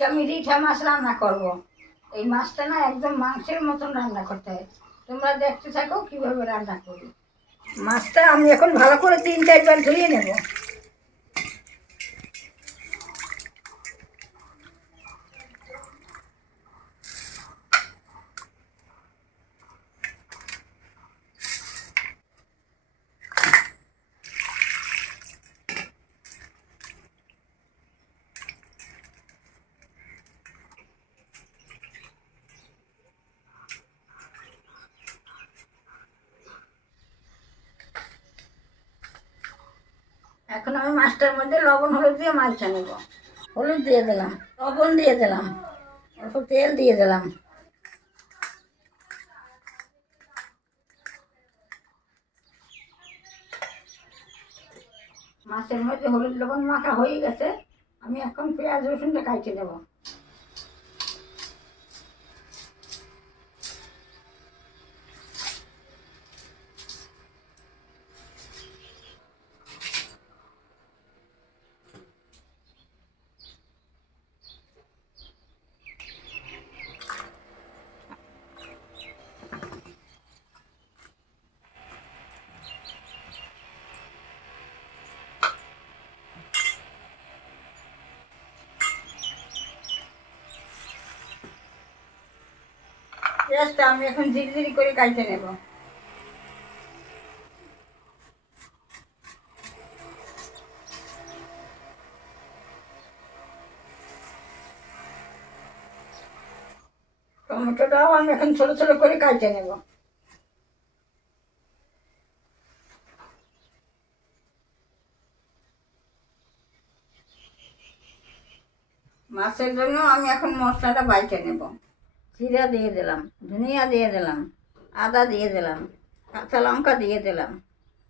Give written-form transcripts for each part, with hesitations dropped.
আজকে আমি রিঠা মাছ রান্না করব। এই মাছটা না একদম মাংসের মতন রান্না করতে হয়। তোমরা দেখতে থাকো কিভাবে রান্না করি। মাছটা আমি এখন ভালো করে 3-4 বার ধুয়ে নেব। এখন আমি মাছটার মধ্যে লবণ হলুদ দিয়ে মাছটা নেব। হলুদ দিয়ে দিলাম, লবণ দিয়ে দিলাম, অল্প তেল দিয়ে দিলাম। মাছের মধ্যে হলুদ লবণ মাখা হয়ে গেছে। আমি এখন পেঁয়াজ রসুনটা কাটে নেব। পেঁয়াজটা আমি এখন ঝিরিঝিরি করে কাটে নেব। টমেটোটাও আমি এখন ছোট ছোট করে কাটে নেব। মাছের জন্য আমি এখন মশলাটা বাইটে নেব। জিরা দিয়ে দিলাম, ধনিয়া দিয়ে দিলাম, আদা দিয়ে দিলাম, কাঁচা লঙ্কা দিয়ে দিলাম,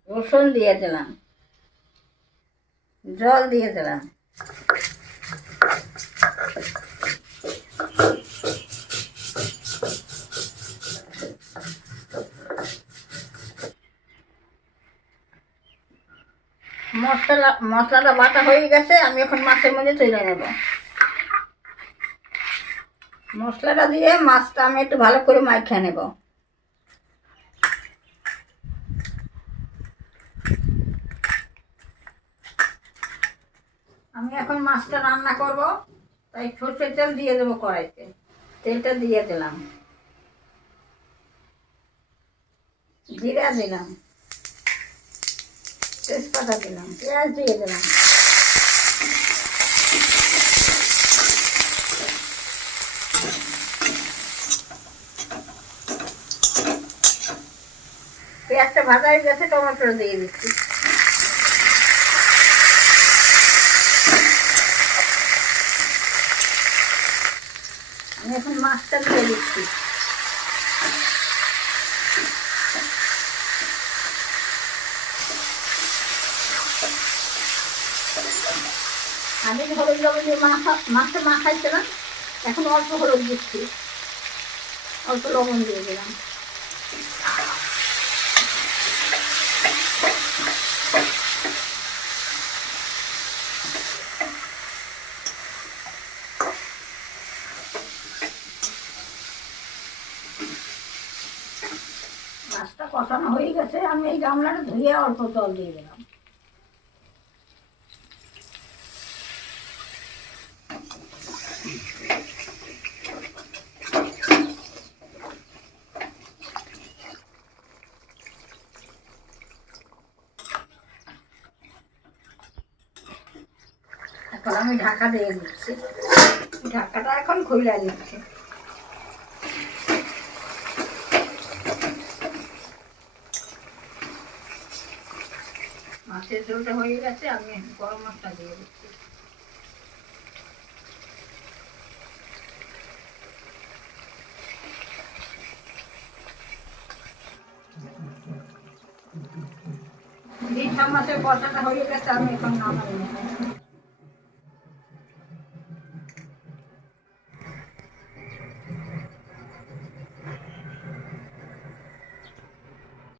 রসুন দিয়ে দিলাম, জল দিয়ে দিলাম। মশলাটা বাটা হয়ে গেছে। আমি এখন মাছের মধ্যে তুলে নেব। মশলাটা দিয়ে মাছটা আমি একটু ভালো করে মাখিয়ে নেব। আমি এখন মাছটা রান্না করব, তাই সরষের তেল দিয়ে দেবো কড়াইতে। তেলটা দিয়ে দিলাম, জিরা দিলাম, তেজপাতা দিলাম, পেঁয়াজ দিয়ে দিলাম। পেঁয়াজটা ভাজা হয়ে গেছে, টমেটো দিয়ে দিচ্ছি। আমি এখন মাছটা দিয়ে দিচ্ছি। আমি হলুদ লবণ দিয়ে মাছটা মাখাইছিলাম, এখন অল্প হলুদ দিচ্ছি, অল্প লবণ দিয়ে দিলাম। মাছটা কষানো হয়ে গেছে। আমি এই গামলাটা ধুয়ে অল্প জল দিয়ে দিলাম। এখন আমি ঢাকা দিয়ে দিচ্ছি। ঢাকাটা এখন খুলে দিচ্ছি। মাছের ঝোলটা হয়ে গেছে। আমি গরম মশলা দিয়ে দিচ্ছি। রিঠা মাছের কষাটা হয়ে গেছে। আমি এখন নামাই নেব।